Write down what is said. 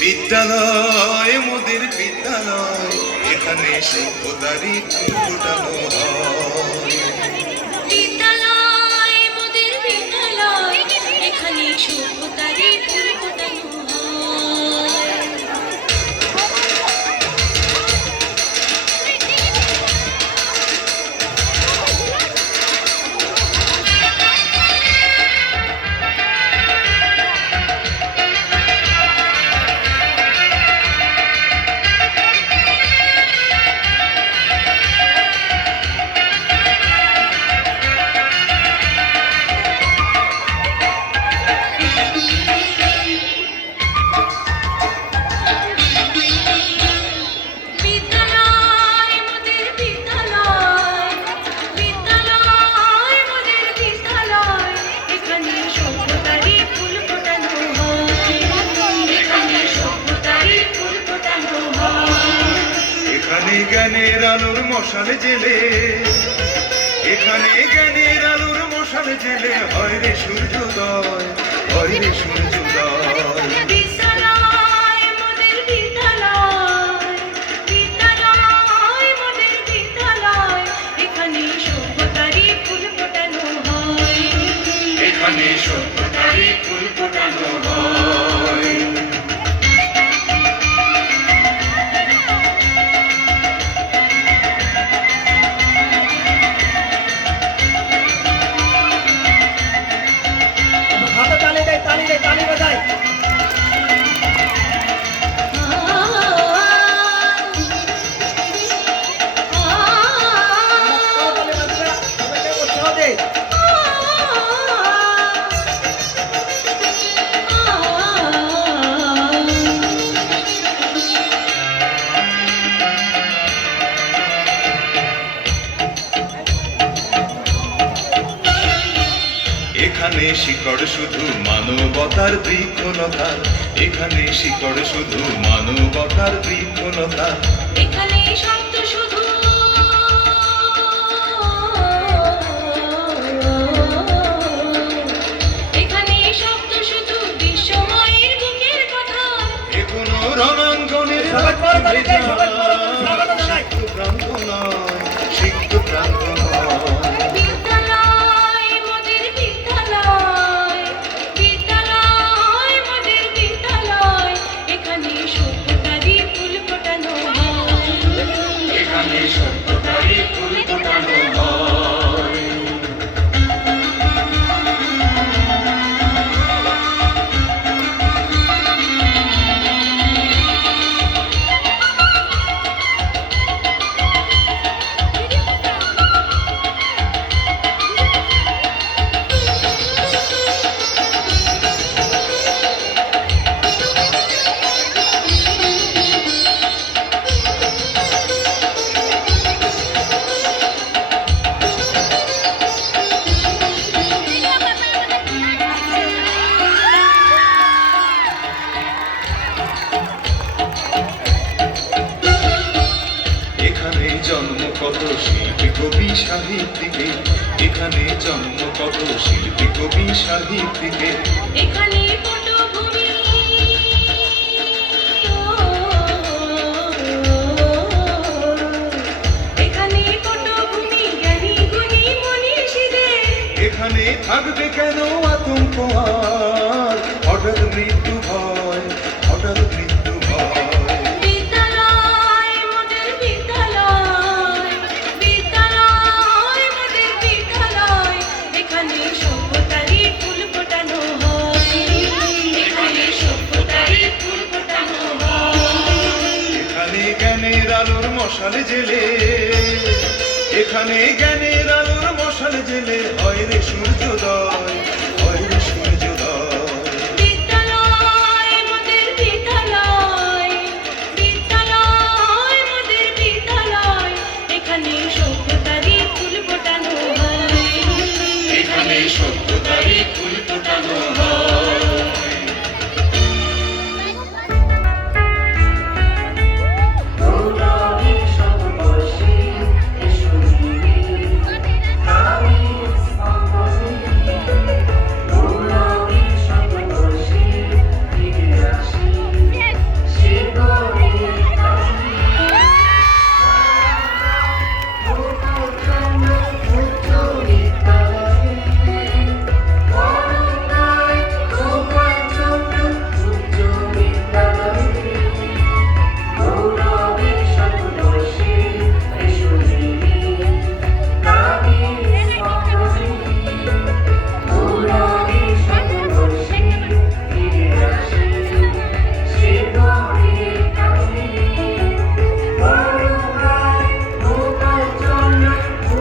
বিদ্যালয় মোদের বিদ্যালয়, এখানে সভ্যতারই ফুল ফোটানো হয়। বিদ্যালয় মোদের বিদ্যালয়, এখানে সভ্যতারই ফুল ফোটানো হয়। এখানে জ্ঞানের আলোর মশাল জেলে, এখানে জ্ঞানের আলোর মশাল জেলে হয় রে সূর্যোদয়, হয় রে সূর্যোদয়। বিদ্যালয় মোদের বিদ্যালয়, বিদ্যালয় মোদের বিদ্যালয়, এখানে সভ্যতারই ফুল ফোটানো হয়। এখানে সভ্যতারই ফুল ফোটানো হয়। ताली बजाई। এখানে শিকড় শুধু মানবতার বৃক্ষলতা, এখানে শিকড় শুধু মানবতার বৃক্ষলতা। এখানে শব্দ শুধু এখানে শব্দ শুধু বিশ্বময়ের বুকের কথা। এখনো রণাঙ্গনের সিক্ত প্রান্ত নয়, সিক্ত প্রান্ত নয়। বিদ্যালয় মোদের বিদ্যালয়, বিদ্যালয় মোদের বিদ্যালয়, এখানে সভ্যতারই ফুল ফোটানো হয়। এখানে সভ্যতারই ফুল ফোটানো হয়। এখানে জন্ম কত শিল্পী কবি সাহিত্যিকে, এখানে জন্ম কত শিল্পী কবি সাহিত্যিকে। এখানে পটভূমি এখানে পটভূমি জ্ঞানী গুণী মনীষীদের। এখানে থাকবে কেন আতঙ্ক আর হঠাৎ মৃত্যু ভয়, হঠাৎ মৃত্যু ভয়। বিদ্যালয় মোদের বিদ্যালয়, বিদ্যালয় মোদের বিদ্যালয়, এখানে সভ্যতারই ফুল ফোটানো হয়। এখানে সভ্যতারই ফুল ফোটানো হয়। এখানে জ্ঞানের আলোর মশাল জেলে, এখানে জ্ঞানের আলোর মশাল জেলে হয় রে সূর্যোদয়।